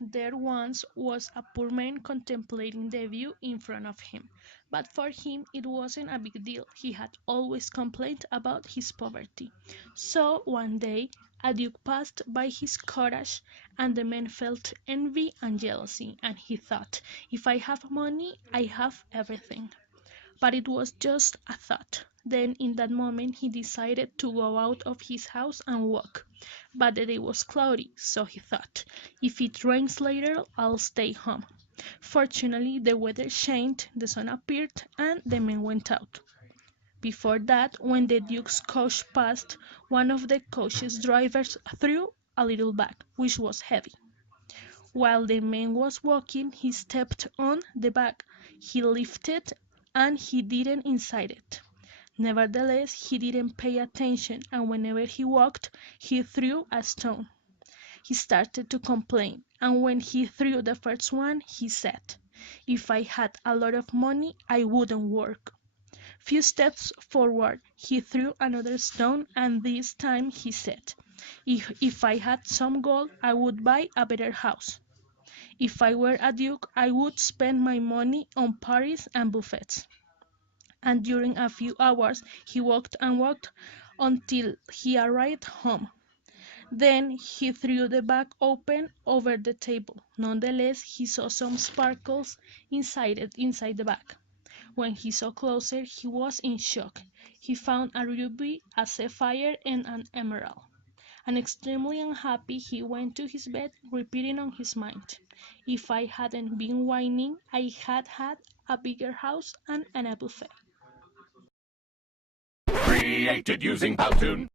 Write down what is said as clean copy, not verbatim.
There once was a poor man contemplating the view in front of him, but for him it wasn't a big deal. He had always complained about his poverty. So one day a duke passed by his cottage, and the man felt envy and jealousy, and he thought, if I have money, I have everything. But it was just a thought. Then in that moment he decided to go out of his house and walk. But the day was cloudy, so he thought, if it rains later, I'll stay home. Fortunately, the weather changed, the sun appeared, and the man went out. Before that, when the Duke's coach passed, one of the coach's drivers threw a little bag, which was heavy. While the man was walking, he stepped on the bag. He lifted and he didn't inside it. Nevertheless, he didn't pay attention, and whenever he walked, he threw a stone. He started to complain, and when he threw the first one, he said, if I had a lot of money, I wouldn't work. Few steps forward, he threw another stone, and this time he said, if I had some gold, I would buy a better house. If I were a duke, I would spend my money on parties and buffets. And during a few hours he walked and walked until he arrived home. Then he threw the bag open over the table. Nonetheless, he saw some sparkles inside the bag. When he saw closer, he was in shock. He found a ruby, a sapphire, and an emerald. And extremely unhappy, he went to his bed, repeating on his mind, if I hadn't been whining, I had had a bigger house and a buffet. Created using Powtoon.